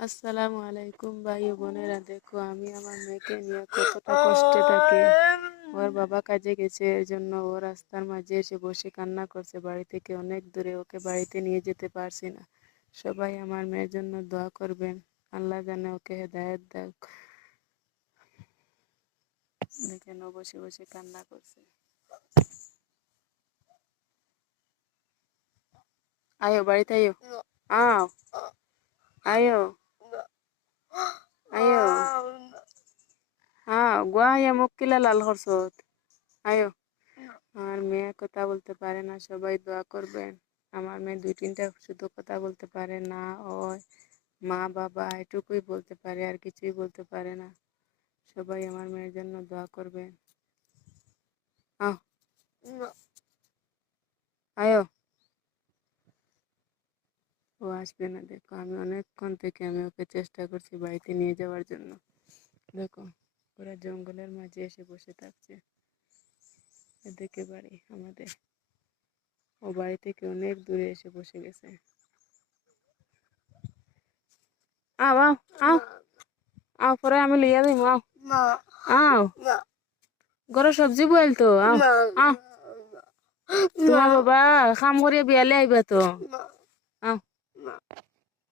আসসালামু আলাইকুম ভাই ও বোনেরা, দেখো আমি আমার মেয়েকে নিয়ে কতটা কষ্টে থাকি। ওর বাবা কাজে গেছে, এর জন্য ও রাস্তার মাঝে এসে বসে কান্না করছে। বাড়ি থেকে অনেক দূরে, ওকে বাড়িতে নিয়ে যেতে পারছি না। সবাই আমার মেয়ের জন্য দোয়া করবেন, আল্লাহ জানে ওকে হেদায়েত দেয়। দেখেন ও বসে বসে কান্না করছে। আয়ো বাড়িতে আয়ো, আও আয়ো আয়ো, হ্যাঁ গোয়া আয়া মুখ কিলা লাল করছত। আয়ো। আমার মেয়ে কথা বলতে পারে না, সবাই দোয়া করবেন। আমার মেয়ে দুই তিনটা শুধু কথা বলতে পারে না, ও মা বাবা এটুকুই বলতে পারে, আর কিছুই বলতে পারে না। সবাই আমার মেয়ের জন্য দোয়া করবেন। আহ আয়ো। ও আসবে না। দেখো আমি অনেকক্ষণ থেকে আমি ওকে চেষ্টা করছি বাড়িতে নিয়ে যাওয়ার জন্য। দেখো ওরা জঙ্গলের মাঝে এসে বসে থাকছে। এদিকে বাড়ি আমাদের, ও বাড়ি থেকে অনেক দূরে এসে বসে গেছে। আও আও আও আও, পরে আমি লইয়া যাইম। আও আও, ঘরে সবজি বইল তো। আও আও, তোমার বাবা কাম করিয়া বিয়ালে আইবা তো। আও।